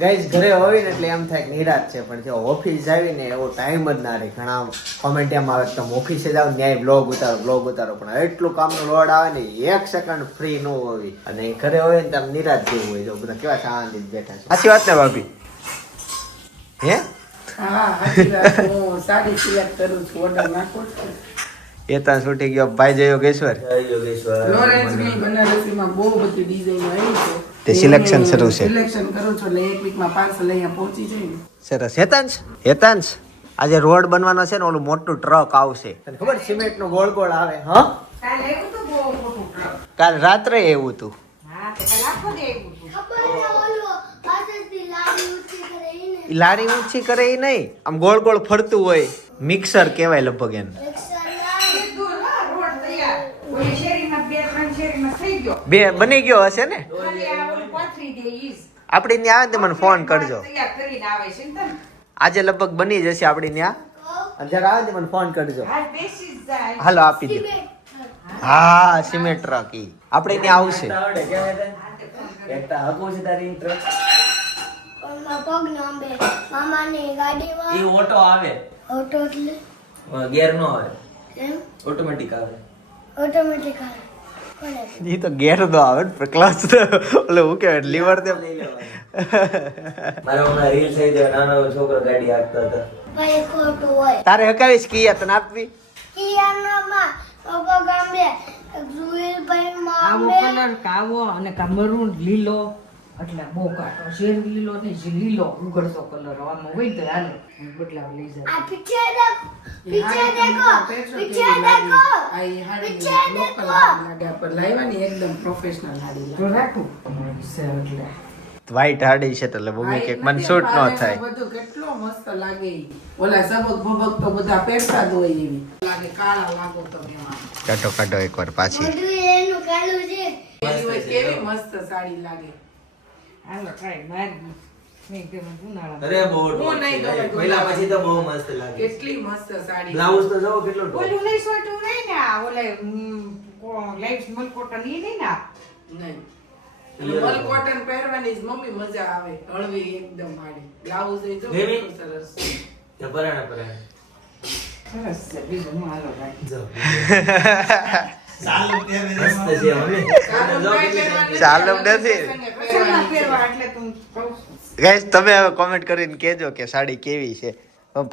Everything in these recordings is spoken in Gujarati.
ગાઈસ ઘરે હોય ને એટલે એમ થાય કે નિરાશ છે, પણ જો ઓફિસ જાવી ને એવો ટાઈમ જ ના રહે. ઘણા કોમેન્ટ એમ આવે કે તમે ઓફિસે જાવ ન્યાય બ્લોગ ઉતારો, પણ એટલું કામનો લોડ આવે ને 1 સેકન્ડ ફ્રી ન હોવી. અને ઘરે હોય ને તમે નિરાશ જેવું હોય. જો બધા કેવા શાંતિ બેઠા છે. સાચી વાત ને ભાભી? હે હા સાચી વાત. હું સાડી સિલેક્ટ કરું છું, ઓર્ડર નાખું છું. એ ત્યાં છૂટી ગયો ભાઈ જય યોગેશ્વર. લોરેન્સની બનારસીમાં બહુ બધી ડિઝાઇન આવી છે. તે સિલેક્શન શરૂ છે. સિલેક્શન કરું છું એટલે એક વીકમાં પાર્સલ અહીંયા પહોંચી જાય ને. સરસ. હેતાંશ આજે રોડ બનવાનો છે ને, ઓલું મોટું ટ્રક આવશે. તને ખબર સિમેન્ટ નું ગોળ ગોળ આવે? હા કાલે એવું તો બહુ મોટું ટ્રક. કાલ રાત્રે એવું હતું. હા તે કાલે આખો દે એવું હતું. લારી ઊંચી કરે એ નહીં, આમ ગોળ ગોળ ફરતું હોય. મિક્સર કહેવાય લગભગ એને. બે બની ગયો હશે ને? આપડી ત્યાં આવે ને મને ફોન કરજો. આજે લગભગ બની જશે આપડી ત્યાં. જરા આવે ને મને ફોન કરજો. હાલો આપી દો. હા સિમેન્ટ ટ્રક ઈ આપડે ત્યાં આવશે. ઓટો આવે, ઓટો એટલે ગેર નો આવે, ઓટોમેટિક આવે. ઓટોમેટિક આવે ઈ તો ગેર તો આવે ને, ક્લચ તો ઓલે હું કે લીવર તે મારા હમણાં રીલ થઈ જાય, નાનો છોકરો ગાડી હાંકતો હતો. ભાઈ ખોટું હોય. તારે હકાવીશ કિયા તને આપવી. કિયાનામાં ઓબો ગામે જુએલભાઈ માં આવો કલર કાવો અને મરૂન લીલો એટલે બહુ કાટો શેર લીલો ને જે લીલો ઉગડતો કલર આમાં હોય તો હાલે બદલાવ લઈ જાય. આ પીછે દેખો લાગ્યા પર લાવવાની એકદમ પ્રોફેશનલ હાડી તો રાખું એટલે વ્હાઈટ હાડી છે એટલે મમ્મી કે મને શૂટ ન થાય. બધું કેટલો મસ્ત લાગે. ઓલા સબક બબક તો બધા પહેરતા જ હોય એવી લાગે. કાળા લાગો તમે એમાં કાઢો એકવાર પાછી. એનું કાળું છે કેવી મસ્ત સાડી લાગે. હાલો ટ્રાય મારી મેં કે ઉનાળા અરે બહુ હું નહીં ગમે પહેલા પછી તો બહુ મસ્ત લાગે. કેટલી મસ્ત સાડી. બ્લાઉઝ તો જો કેટલો ઓલું નહીં સોટું નહીં ને આ ઓલે લાઈફ મલ કોટન ઈ નહીં ને નહીં મલ કોટન પહેરવાની જ મમ્મી મજા આવે. હળવી એકદમ હાડી. બ્લાઉઝ એ જો કેટલું સરસ તે પરાણે સરસ છે. બીજું હું હાલો ભાઈ જો ચાલુ મસ્ત છે મમ્મી. ચાલુ નથી. પહેરવા એટલે તું કહું છું. ગાઈસ તમે હવે કોમેન્ટ કરીને કહેજો કે સાડી કેવી છે.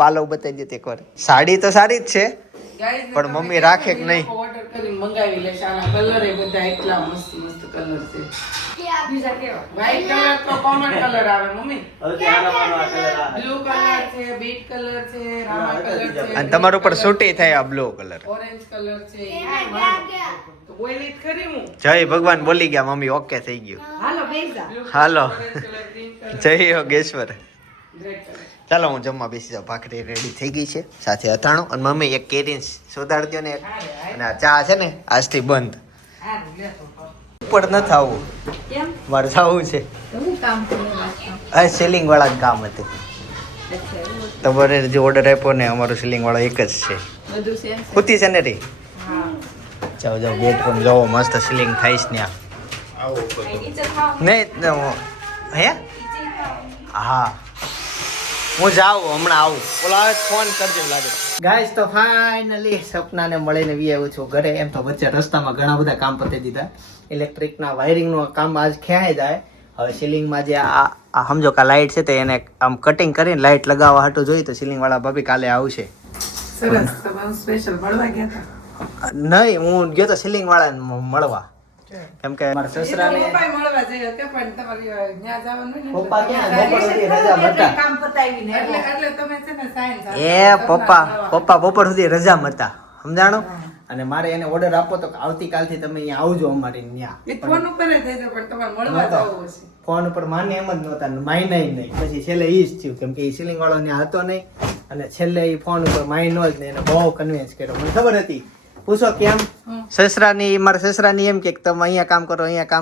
પાલવ બતાવી દે એકવાર. સાડી તો સારી જ છે પણ મમ્મી રાખે કે નહીં. ઓર્ડર કરીને મંગાવી લેશે. આના કલર એ બધા એટલા મસ્ત મસ્ત કલર છે. બીજા કેવા વ્હાઈટ કલર તો કોમન કલર આવે મમ્મી. હવે આનો આ કલર આ બ્લુ કલર છે, બીટ કલર છે, રામા કલર છે અને તમારા ઉપર સૂટી થાય આ બ્લુ કલર. ઓરેન્જ કલર છે. તો બોલી જ ખરી હું. જય ભગવાન બોલી ગયા મમ્મી. ઓકે થઈ ગયું. હાલો બેસા. હાલો ઓરેન્જ કલર, ગ્રીન કલર, જય યોગેશ્વર. Red colour. ચાલો હું જમવા બેસી જાઉં. ભાખરી રેડી થઈ ગઈ છે સાથે અથાણું. અને મમ્મી એક કેરી સોદાડી દો ને એક. અને આ ચા છે ને આજથી બંધ. હારું લેતો તો. ઉપર નથી આવવું. કેમ? મારે જવું છે. તો હું કામ કરું છું. આ સેલિંગ વાળા જ કામ હતું. અચ્છા એવું. તમારે જે ઓર્ડર આપ્યો ને અમારો સેલિંગ વાળો એક જ છે. બધું સેમ છે. પૂતી છે ને રી. હા. જાઓ બેડરૂમ જાઓ મસ્ત સિલિંગ થાય છે ત્યાં. નીચે ખાઓ. નહીં હે હા હું જાઉં હમણાં આવું. ઓલા ફોન કરજો લાગે. ગાઈસ તો ફાઇનલી સપનાને મળીને વી આવ્યો છું ઘરે. એમ તો વચ્ચે રસ્તામાં ઘણા બધા કામ પતી દીધા. ઇલેક્ટ્રિકના વાયરિંગનું કામ આજ ક્યાંય જાય. હવે સિલિંગમાં જે આ સમજો કે લાઇટ છે તો એને આમ કટિંગ કરીને લાઇટ લગાવવા હાટું જોઈએ તો સિલિંગ વાળા ભાભી કાલે આવશે. સરસ. તમારું સ્પેશિયલ મળવા ગયા હતા? નહીં હું ગયો તો સિલિંગ વાળાને મળવા. કેમ કે મારા સસરાને પપ્પાએ મળવા જઈ હતા પણ તમારી ન્યા જવાનું ને પપ્પા ક્યાં બપોર સુધી રજા હતા. કામ પતાવીને એટલે તમે છે ને સાયન્સ પપ્પા બપોર સુધી રજામાં હતા સમજાણો. અને મારે એને ઓર્ડર આપો તો આવતીકાલથી તમે અહીંયા આવજો અમારી ત્યાં. ફોન ઉપર જ થઈ જાય પણ તમારે મળવા જવું હશે. ફોન ઉપર માને એમ જ નહોતા માયના નહીં. પછી છેલ્લે ઈ જ થયું કેમ કે એ સિલિંગ વાળો ત્યાં હતો નહીં. અને છેલ્લે એ ફોન ઉપર માયનો જ નહીં. એને બહુ કન્વિન્સ કર્યો. મને ખબર હતી. પૂછો કેમ? સસરાની મારા સસરાની એમ કે તમે અહીંયા કામ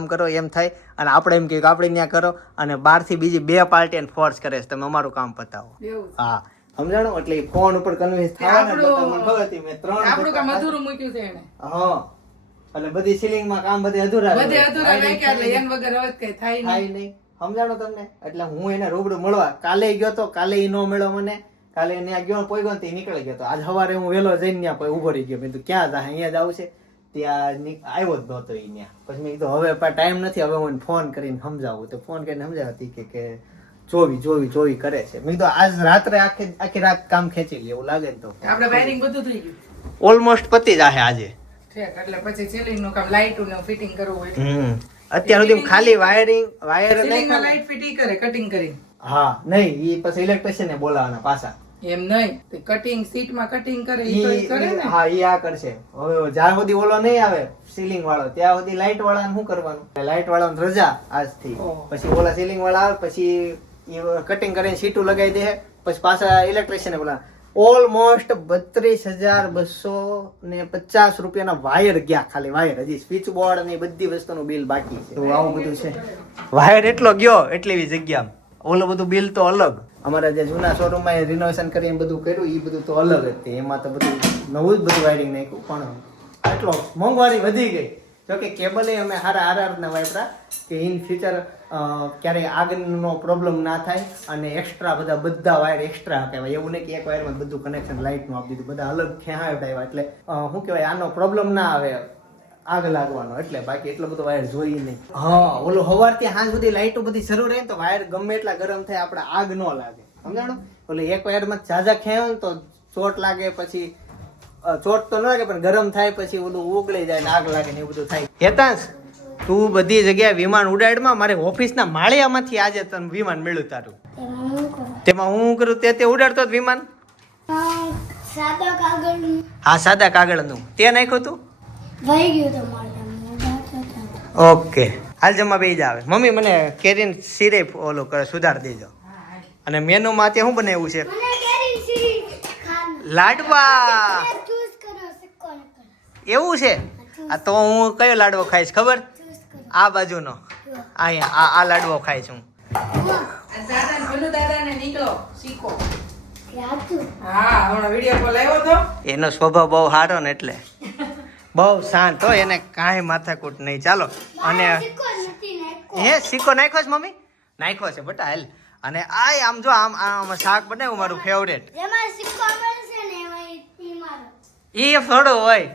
કરો એમ થાય. અને આપણે એમ કે આપણે ત્યાં કરો. અને બહારથી બીજી 2 પાર્ટીને ફોર્સ કરે છે તમે અમારું કામ પતાવો. હા સમજાણો. એટલે ફોન ઉપર કન્વિન્સ થવાના મને ખબર હતી. મેં 3 આપણું કામ અધૂરું મૂક્યું છે એને. હા એટલે બધી સિલિંગમાં કામ બધે અધૂરા રાખ્યા એટલે એન વગર હવે કઈ થાય નહીં. સમજાણો તમને? એટલે હું એને રૂબરૂ મળવા કાલે ગયો તો, કાલે ઈ નો મળ્યો મને, કાલે ત્યાં ગયો પોઈગો ને નીકળી ગયો તો. આજ સવારે હું વહેલો જઈને ત્યાં પછી ઉભો રહી ગયો. મેં કીધું ક્યાં જા, અહીંયા જ આવશે. ત્યાં આવ્યો જ નહોતો ઈ ત્યાં. પછી મેં કીધું હવે ટાઈમ નથી, હવે હું ફોન કરીને સમજાવું. તો ફોન કરીને સમજાવતી કે જોવી કરે છે. મેં કીધું આજ રાત્રે આખી રાત કામ ખેંચી લે એવું લાગે ને તો. આપણે વાયરિંગ બધું થઈ ગયું ઓલમોસ્ટ પતી જાહે આજે. એટલે પછી સીલિંગ નું કામ લાઇટ નું ફિટિંગ કરવું હોય અત્યાર સુધી ખાલી વાયર સીલિંગ માં લાઇટ ફિટિંગ કરે કટિંગ કરી. હા નહીં, ઈ પછી ઇલેક્ટ્રિશિયન ને બોલાવવાના પાછા. એમ નહીં, કટિંગ સીટ માં કટિંગ કરે ઈ તો ઈ કરે ને. હા ઈ આ કરશે. હવે જ્યાં સુધી ઓલો નહીં આવે સીલિંગ વાળો, ત્યાં સુધી લાઇટ વાળાને શું કરવાનું? લાઇટ વાળાને રજા આજથી. પછી ઓલા સીલિંગ વાળા આવે, પછી કટિંગ કરીને સીટું લગાવી દે, પછી પાછા ઇલેક્ટ્રિશિયન બોલા. ઓલમોસ્ટ 32,250 રૂપિયાના વાયર ગયા, ખાલી વાયર. હજી સ્વિચ બોર્ડ ને બધી વસ્તુનું બિલ બાકી છે. તો આવું બધું છે. વાયર એટલો ગયો એટલી જગ્યા. ઓલું બધું બિલ તો અલગ. અમારા જે જૂના શોરૂમમાં રિનોવેશન કરીને બધું કર્યું એ બધું તો અલગ જ. એમાં તો બધું નવું જ બધું વાયરિંગ નાખ્યું. પણ આટલો મોંઘવારી વધી ગઈ. જોકે કેબલ અમે હારા આરઆરના વાપરા કે ઇન ફ્યુચર ક્યારેય આગનો પ્રોબ્લેમ ના થાય. અને એક્સ્ટ્રા બધા વાયર એક્સ્ટ્રા કહેવાય. એવું નહીં કે એક વાયરમાં બધું કનેક્શન લાઇટનું આપી દીધું. બધા અલગ ખેંચાવ્યા. એટલે શું કહેવાય, આનો પ્રોબ્લેમ ના આવે આગ લાગવાનો. એટલે બાકી એટલો બધો વાયર જોઈએ નહીં. હા, ઓલું સવારથી સાંજ સુધી લાઇટો બધી શરૂ રહે તો વાયર ગમે એટલા ગરમ થાય આપણે આગ ન લાગે. સમજાણો? ઓલે એક વાયરમાં ઝાઝા ખેંચો ને તો ચોટ લાગે. પછી ચોટ તો ન લાગે પણ ગરમ થાય, પછી ઓલું ઉગળી જાય ને આગ લાગે ને એવું બધું થાય. હેતાંશ, તું બધી જગ્યાએ વિમાન ઉડાડમાં. મારે ઓફિસના માળિયામાંથી આજે તને વિમાન મળ્યું તારું. તેમાં હું કરું તે ઉડાડતો જ વિમાન. સાદા કાગળ. હા, સાદા કાગળનું તે નાખ્યું તું. વહી ગયું તમારે. ઓકે, હાલ જમવા બેસી જાવે. મમ્મી મને કેરીન સિરેપ ઓલું કરે સુધાર દેજો. અને મેનુમાં ત્યાં શું બનાવ્યું છે? મને કેરી સી ખાન. લાડવા. ચૂઝ કરો સિક્કો ન કરો. એવું છે? આ તો હું કયો લાડવો ખાઈશ ખબર? ચૂઝ કરો. આ બાજુનો. અહીંયા આ લાડવો ખાઈશ હું. દાદા ને ભલું દાદા ને નીકળો શીખો. યાતું. હા, હમણાં વિડિયો કોલ આવ્યો તો. એનો સ્વભાવ બહુ સારો ને એટલે બહુ શાંત હોય. એને કાંઈ માથાકૂટ નહીં. ચાલો. અને સિક્કો નથી નાખ્યો. હે સિક્કો નાખ્યો છે મમ્મી? નાખ્યો છે બટા. હાલ. અને આમ જો આમ શાક બનાવ્યું મારું ફેવરેટ. જેમાં સિક્કો મળશે ને એમાં ઈ મારો. એ થોડું હોય.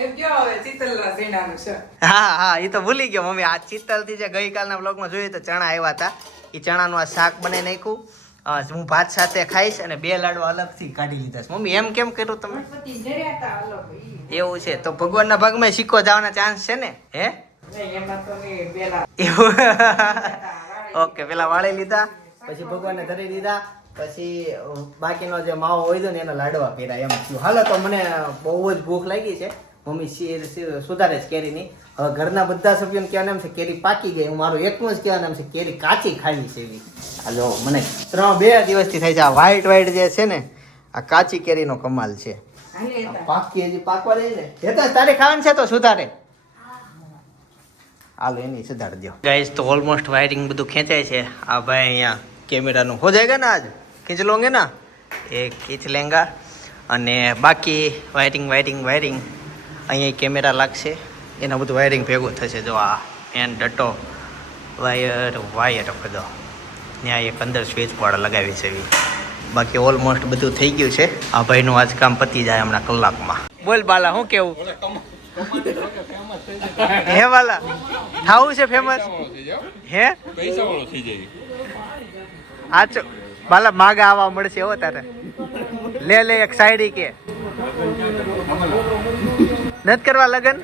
એમ કયો હવે ચિતલના સીણાનું છે. હા એ તો ભૂલી ગયો મમ્મી. આ ચિત્તલથી જે ગઈકાલના બ્લોગમાં જોયું તો ચણા આવ્યા હતા. એ ચણાનું આ શાક બનાવી નાખ્યું. હું ભાત સાથે ખાઈશ અને 2 લાડવા અલગથી કાઢી લીધા છે. મમ્મી એમ કેમ કર્યું તમે? ગણપતિ જર્યા તા અલગ ઈ. એવું છે તો ભગવાનના ભાગમાં સિક્કો જવાના ચાન્સ છે ને? હે નહીં, એમાં તો નહીં, પેલા એવું? ઓકે, પેલા વાળી લીધા, પછી ભગવાનને ધરી દીધા, પછી બાકીનો જે માવો હોય છે ને એના લાડવા કર્યા. એમ થયું. હાલો, તો મને બહુ જ ભૂખ લાગી છે. મમ્મી સુધારે છે કેરીની. હવે ઘરના બધા સભ્યોને કહેવાનું એમ છે કેરી પાકી ગઈ. હું મારું એકનું જ કહેવાનું એમ છે કેરી કાચી ખાવી છે એવી. હાલો, મને 2 દિવસથી થાય છે. આ વ્હાઈટ જે છે ને આ કાચી કેરીનો કમાલ છે. પાકી હજી પાકવા રહી ને. તારે ખાવાનું છે તો સુધારે. હાલો, એની સુધાર દો. ગાઈસ, તો ઓલમોસ્ટ વાયરિંગ બધું ખેંચાય છે. આ ભાઈ અહીંયા કેમેરાનું હો જાયગા ના આજ ખીંચ લોગે ના એ ખીંચ લેંગા. અને બાકી વાયરિંગ અહીંયા કેમેરા લાગશે. એના બધું વાયરિંગ ભેગું થશે. જો આ એન ડટો વાયર બધો ત્યાં એક અંદર સ્વિચ બોર્ડ લગાવી છે એવી. બાકી ઓલમોસ્ટ બધું થઈ ગયું છે. આ ભાઈનું આજ કામ પતી જાય હમણાં કલાકમાં. બોલ બાલા, શું કેવું? હે બાલા, થાવું છે ફેમસ? હે આચો બાલા, માગા આવવા મળશે હો તારે. લે એક સાઈડી કે નથી કરવા લગન.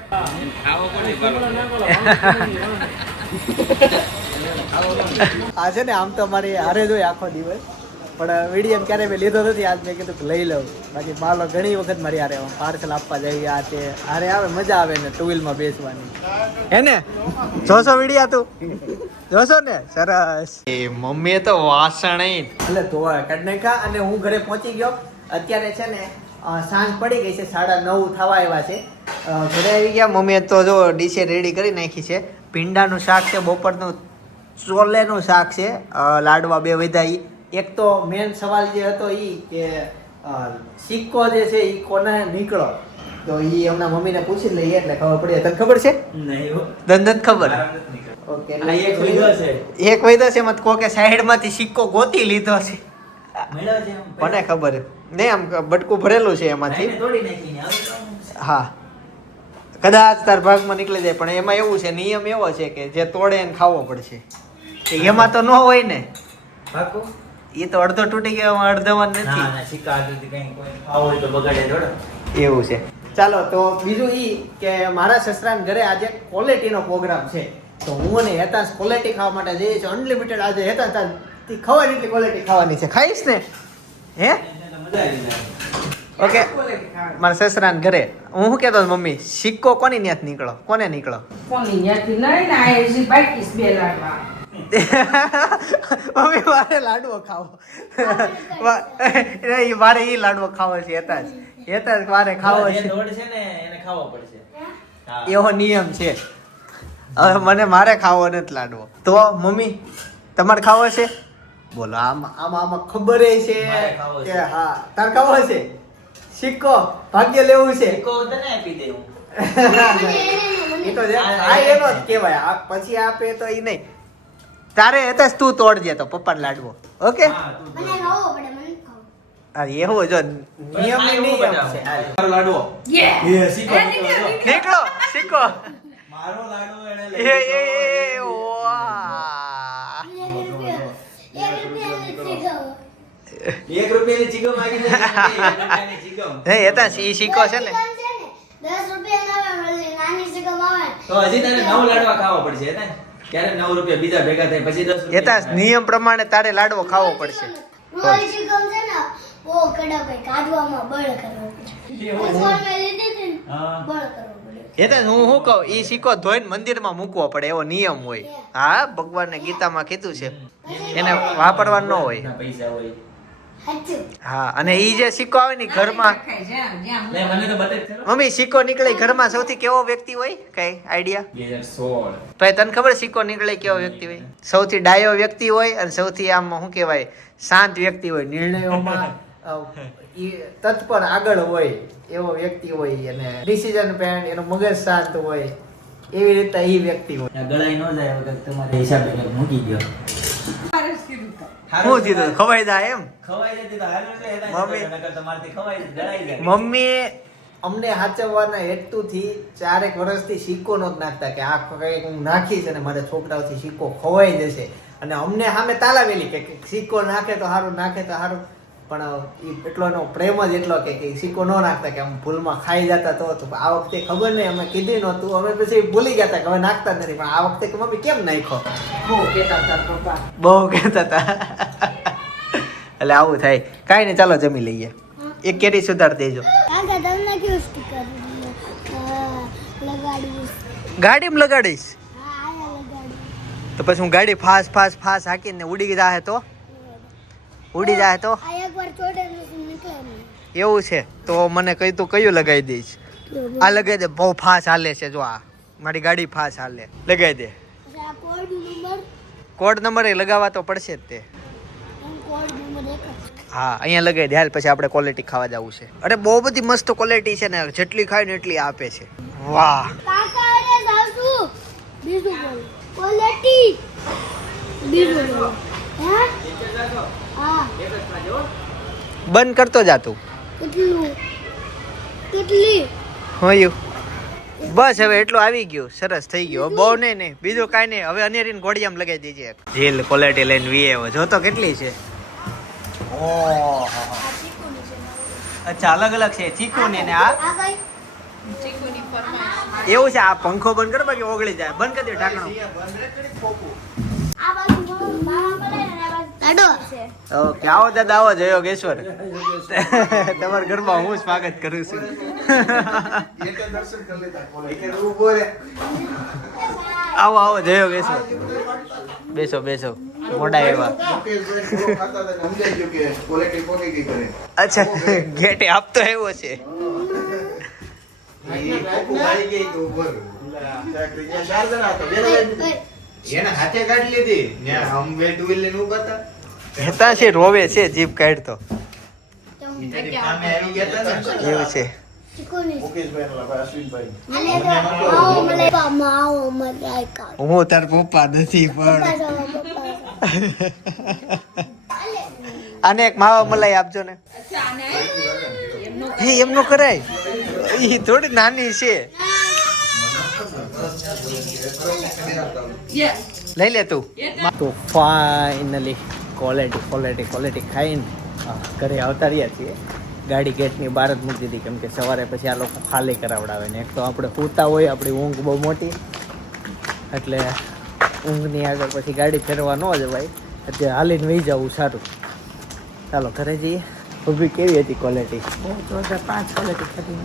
આ છે ને આમ તો મારી હારે જ હોય આખો દિવસ, પણ વિડીયો ક્યારેય મેં લીધો નથી. આજ મેં કીધું કે લઈ લઉં. બાકી બાલો ઘણી વખત મારી હારે પાર્સલ આપવા જઈએ. આ તે હારે આવે, મજા આવે ને 2 વ્હીલમાં બેસવાની. હે ને? જોશો વિડીયો? તું જોશો ને? સરસ. એ મમ્મીએ તો વાસણ એટલે ધોવા કાઢ નાખ્યા. અને હું ઘરે પહોંચી ગયો. અત્યારે છે ને સાંજ પડી ગઈ છે, 9:30 થવા આવ્યા છે. ઘરે આવી ગયા. મમ્મીએ તો જો ડીશે રેડી કરી નાખી છે. ભીંડાનું શાક છે, બપોરનું ચોલેનું શાક છે, લાડવા 2 વધ્યા. એક તો મેન સવાલ જે હતો એ કે સિક્કો જે છે એ કોને નીકળો, તો એ હમણાં મમ્મીને પૂછી લઈએ એટલે ખબર પડી. તને ખબર છે? નહીં, ખબર. ઓકે આ એક વિડિયો છે. એક વૈદો છે મત કોકે સાઈડ માંથી સિક્કો ગોતી લીધો છે મળ્યો છે એમ. મને ખબર નહીં આમ બટકું ભરેલું છે એમાંથી ભાઈને તોડી નાખીને આવું તો હા કદાચ તાર ભાગમાં નીકળી જાય પણ એમાં એવું છે નિયમ એવો છે કે જે તોડે એને ખાવો પડશે કે એમાં તો ન હોય ને પાકું? એ તો અડધો તૂટી ગયો એમાં અડધોમાં ના નથી ના સિક્કા આગળથી કંઈ કોઈ ખાવ હોય તો બગાડે થોડો. એવું છે ચાલો તો બીજું ઈ કે મારા સસરાના ઘરે આજે ક્વોલિટીનો પ્રોગ્રામ છે તો હું અને હેતાંશ ક્વોલિટી ખાવા માટે જઈએ છીએ અનલિમિટેડ આજે હેતાંશ તારી ખવાય એટલી ક્વોલિટી ખાવાની છે ખાઈશ ને હે એટલે તો મજા આવી જાય. ઓકે મારા સસરાના ઘરે હું શું કહેતો હતો, મમ્મી સિક્કો કોની ન્યાથ નીકળો કોને નીકળો કોની ન્યાથી નહીં ને આ એસી બાકીસ બે લાડવા. મમ્મી મારે લાડવો ખાવો નહીં મારે ઈ લાડવો ખાવો છે હેતાંશ મારે ખાવો જે છે દોડ છે ને એને ખાવો પડશે. હા. એવો નિયમ છે હવે મને મારે ખાવો નથી લાડવો તો મમ્મી તમારે ખાવો છે બોલો આમાં ખબર છે મારે ખાવો છે. કે હા તાર ખાવો છે સિક્કો ભાગ્ય લેવું છે સિક્કો તને આપી દે હું. એ તો આ એનો જ કહેવાય આ પછી આપે તો ઈ નહીં તારે હતા તું તોડજે તો પપ્પાને લાડવો ઓકે હા, તું મને ખાવો પડે મને ખાવો. અરે એવું જો નિયમ ખાઈ હું નિયમ બતાવું. છે હાલ. મારો લાડવો. Yeah. એ સિક્કો નીકળ્યો જો. નીકળો સિક્કો મારો લાડવો એને એ લઈ એ લીધો. વાહ એક રૂપિયાની ખાવો. 1 રૂપિયાની ચીગમ માંગી દે. 1 રૂપિયાની ચીગમ. નહીં હતા ઈ સિક્કો છે ને 10 રૂપિયા ના આવે વળી નાની સિક્કો આવે. તો હજી તારે 9 લાડવા ખાવા પડશે ને. ક્યારે 9 રૂપિયા બીજા ભેગા થાય પછી 10 રૂપિયા. યથાર્થ નિયમ પ્રમાણે તારે લાડવો ખાવો પડશે રોલ સિક્કો છે ને ઓ કડક હોય કાઢવામાં બળ કરવો પડે. એવું. ફોન માં લીધી હતી ને હા. બળ કરવો પડે. યથાર્થ હું શું કહું ઈ સિક્કો ધોઈને મંદિરમાં મૂકવો પડે એવો નિયમ હોય હા ભગવાનને ગીતામાં કીધું છે એને વાપરવાનો ન હોય ના પૈસા હોય. સાચું. હા અને ઈ જે સિક્કો આવે ને ઈ ઘરમાં જ્યાં જ્યાં લે મને તો બતાવ ખરો. મમ્મી સિક્કો નીકળે ઈ ઘરમાં સૌથી કેવો વ્યક્તિ હોય કઈ આઈડિયા 2016. તો તને ખબર સિક્કો નીકળે કેવો વ્યક્તિ હોય સૌથી ડાયો વ્યક્તિ હોય અને સૌથી આમ શું કહેવાય શાંત વ્યક્તિ હોય નિર્ણયોમાં ઈ તત્પર આગળ હોય એવો વ્યક્તિ હોય અને ડિસિઝન પેન એનો મગજ શાંત હોય એવી રીતે ઈ વ્યક્તિ હોય આ ગળાઈ ન જાય વગર તમારે હિસાબે કંઈક મૂકી દ્યો. મારે જ કીધું તો. શું કીધું ખવાઈ જાય એમ ખવાઈ જતી તો હારું એટલે હેરાન મમ્મી. થતો, નકર તમારથી ખવાઈ જ ગળાઈ જાય. મમ્મી અમને હાચવવાના હેતુથી 4 વર્ષથી સિક્કો નહોત નાખતા કે આ કંઈક હું નાખીશ અને મારા છોકરાઓથી સિક્કો ખવાઈ જશે અને અમને સામે તાલાવેલી કે સિક્કો નાખે તો સારું નાખે તો સારું પણ ઈ એટલો એનો પ્રેમ જ એટલો કે સિક્કો ન નાખતા કે આમ ભૂલમાં ખાઈ જતા તો આ વખતે ખબર નહીં અમે કીધી નહોતું અમે પછી ભૂલી જતા કે હવે નાખતા જ નથી પણ આ વખતે કે મમ્મી કેમ નાખ્યો બહુ કહેતા હતા પપ્પા. બહુ કહેતા હતા એટલે આવું થાય કાંઈ નહીં ચાલો જમી લઈએ એક કેરી સુધાર દેજો કાકા તમને કેવું સ્ટીકર લગાડવું? ગાડીમાં લગાડીશ હા આયા લગાડવું. તો પછી હું ગાડી ફાસ હાકીને ઉડી જાય તો ઉડી જાય તો આ એકવાર ચોટે તો નીકળે નહીં. એવું છે તો મને કહી તું કયું લગાવી દઈશ આ લગાવી દે બહુ ફાસ હાલે છે જો આ મારી ગાડી ફાસ હાલે લગાવી દે પછી આ કોડ નંબર કોડ નંબર એ લગાવવા તો પડશે જ તે એમ કોડ નંબર એક જ. હા અહીંયા લગાવી દે હાલ પછી આપણે ક્વોલિટી ખાવા જવું છે અરે બહુ બધી મસ્ત ક્વોલિટી છે ને જેટલી ખાય ને એટલી આપે છે વાહ કાકા અરે સાસુ બીજું બોલ ક્વોલિટી બીજું બોલ હે હા બંધ કરતો જાતું કેટલી હોયું બસ હવે એટલું આવી ગયું સરસ થઈ ગયું બહુ નહીં બીજું કાંઈ નહીં હવે અનેરીને ઘોડિયામાં લગાવી દીજે જેલ ક્વોલિટી લઈને વી આવ્યો જો તો કેટલી છે અચ્છા અલગ અલગ છે ચીકુ ને આ આ કઈ ચીકુની ફરમાઈશ. એવું છે આ પંખો બંધ કર બાકી ઓગળી જાય બંધ કરી દે ઢાંકણું આ બાજુ મામા પડે ને આ બાજુ લાડો છે. ઓકે આવો દાદા આવો જય યોગેશ્વર તમારા ઘરમાં હું સ્વાગત કરું છું આવો આવો જય યોગેશ્વર બેસો બેસો મોડા એવા અચ્છા ગેટે આપતો આવ્યો છે એના હાથે કાઢી લીધી ને હમ બે ટુ વ્હીલર નું બતા હેતા છે રોવે છે જીભ કાઢતો સામે આવી ગયા હતા ને એવું છે ચીકુની મુકેશભાઈ ના ભાઈ અશ્વિનભાઈ અને માવો મલાઈ કા હું તાર પપ્પા નથી પણ આને એક માવા મલાઈ આપજો ને. હે એમનો કરાય એ થોડી નાની છે. લઈ લે તું. તો ફાઇનલી ક્વોલિટી ખાઈને ઘરે આવતા રહ્યા છીએ. ગાડી ગેટની બહાર જ મૂકી દીધી કેમ કે સવારે પછી આ લોકો ખાલી કરાવડાવે ને એક તો આપણે સૂતા હોય આપણી ઊંઘ બહુ મોટી એટલે ઊંઘની આગળ પછી ગાડી ફેરવા ન જવાય અત્યારે હાલીને વહી જવું સારું. ચાલો ઘરે જઈએ. ઊભી કેવી હતી ક્વોલિટી?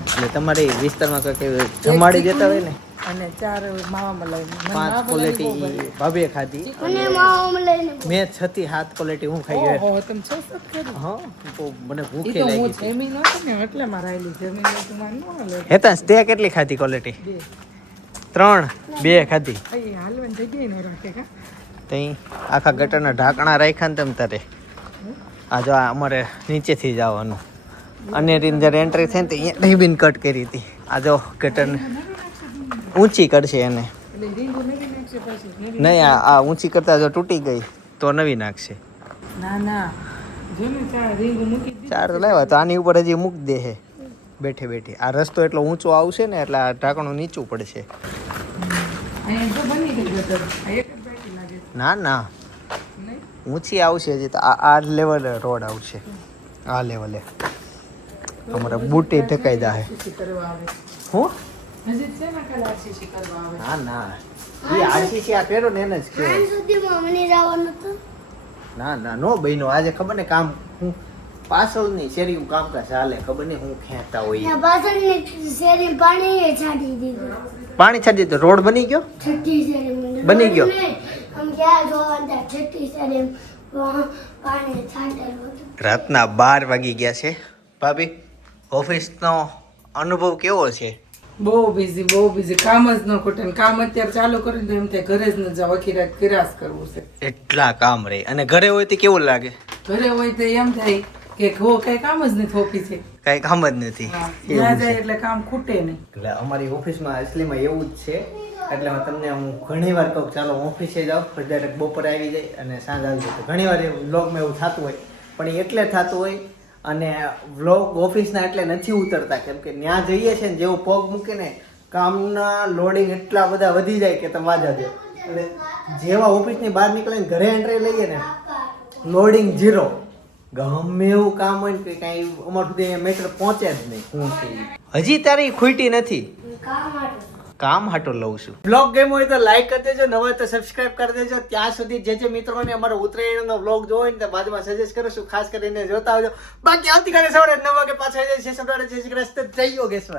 એટલે તમારે વિસ્તારમાં કંઈક એવી જમાડી દેતા હોય ને. અને 4 માવા મલાઈ 5 ક્વોલિટી ભાભીએ ખાધી મને માવો મલાઈ ને મેં 6 થી 7 ક્વોલિટી હું ખાઈ ગયો. ઓહો તમે 6 કરી હા તો મને ઈ ભૂખે તો હું લાગી હતી. જમી નહોતી ને એટલે મારે આયેલી જમી નહોતી મારે ન હાલે હેતાંશ તે કેટલી ખાધી ક્વોલિટી? 3 2 ખાધી. અહીં હાલવાની જગ્યાએ ન રાખે કા તઈ આખા ગટરના ઢાંકણા રાખ્યા ને તમ તારે. આ જો આ અમારે નીચેથી જવાનું અને જ્યારે એન્ટ્રી થઈ ને તો અહીંયા રિબિન કટ કરી હતી. આ જો ગટરને ઊંચી કરશે એને. એટલે રીંગુ નવી નાખશે પાછી નહીં આ ઊંચી કરતા જો તૂટી ગઈ તો નવી નાખશે. ના જો ને 4 રીંગુ મૂકી દીધી ચાર તો લાવ્યા તો આની ઉપર હજી મૂકી દે હે બેઠે. આ રસ્તો એટલો ઊંચો આવશે ને એટલે આ ઢાંકણું નીચું પડશે. અહીંયા જો બની ગઈ ગટર આ એક જ બાકી લાગે ના નહીં ઊંચી આવશે હજી તો આ લેવલે રોડ આવશે. આ લેવલે અમારા બૂટી ઢકાઈ જાય. સીસી કરવા આવે હું હજી છે ને કાલે સીસી કરવા આવે ના એ આરસીસી આ કર્યો ને એને જ કહેવાય. આજ સુધીમાં મને જવાનું હતું ના નો બહેનો આજે ખબર ને કામ હું પાછળની શેરીનું કામકાજ ચાલે ખબર નહીં હું ખેંચતા હોય. ને પાછળની શેરી પાણી એ છાડી દીધું પાણી છાડી તો રોડ બની ગયો. છઠ્ઠી શેરી બની ગયો. આમ ક્યાં જોવા ત્યાં છઠ્ઠી શેરી પાણી છાંટેલું હતું. રાતના 12 વાગી ગયા છે. ભાભી ઓફિસનો અનુભવ કેવો છે? બહુ બિઝી કામ જ ન ખૂટે ને કામ અત્યારે ચાલુ કરીને તો એમ થાય ઘરે જ ન જાવ આખી રાત કિરાસ કરવું છે એટલા કામ રે અને ઘરે હોય તો કેવું લાગે? ઘરે હોય તો એમ થાય કે હો કઈ કામ જ નથી ઓફિસે કઈ કામ જ નથી. ત્યાં જાય એટલે કામ ખૂટે નહીં એટલે અમારી ઓફિસમાં અસલીમાં એવું જ છે. એટલે હું ઘણી વાર કહું ચાલો ઓફિસે જાઓ પછી ડાયરેક્ટ બપોરે આવી જાય અને સાંજ આવી જાય. ઘણી વાર વ્લોગમાં એવું થતું હોય પણ એ એટલે થતું હોય અને વ્લોગ ઓફિસના એટલે નથી ઉતરતા કેમ કે ત્યાં જઈએ છે ને જેવું પગ મૂકીને કામના લોડિંગ એટલા બધા વધી જાય કે તમે વાજા દો. એટલે જેવા ઓફિસની બહાર નીકળીને ઘરે એન્ટ્રી લઈએ ને લોડિંગ 0. ગમે એવું કામ હોય ને કે કાંઈ અમાર સુધી મેટર પહોંચે જ નહીં. હું હજી તારી ખૂટી નથી. કામ હાટો લઉં છું. બ્લોગ ગેમ હોય તો લાઈક કરી દેજો, નવા હોય તો સબસ્ક્રાઇબ કરી દેજો. ત્યાં સુધી જે મિત્રોને અમારો ઉત્તરાયણનો બ્લોગ જોવો હોય ને તો બાજુમાં સજેસ્ટ કરું છું, ખાસ કરીને જોતા આવજો. બાકી આવતીકાલે સવારે 9 વાગે પાછા જય શ્રી કૃષ્ણ, જય શ્રી કૃષ્ણ, જય યોગેશ્વર.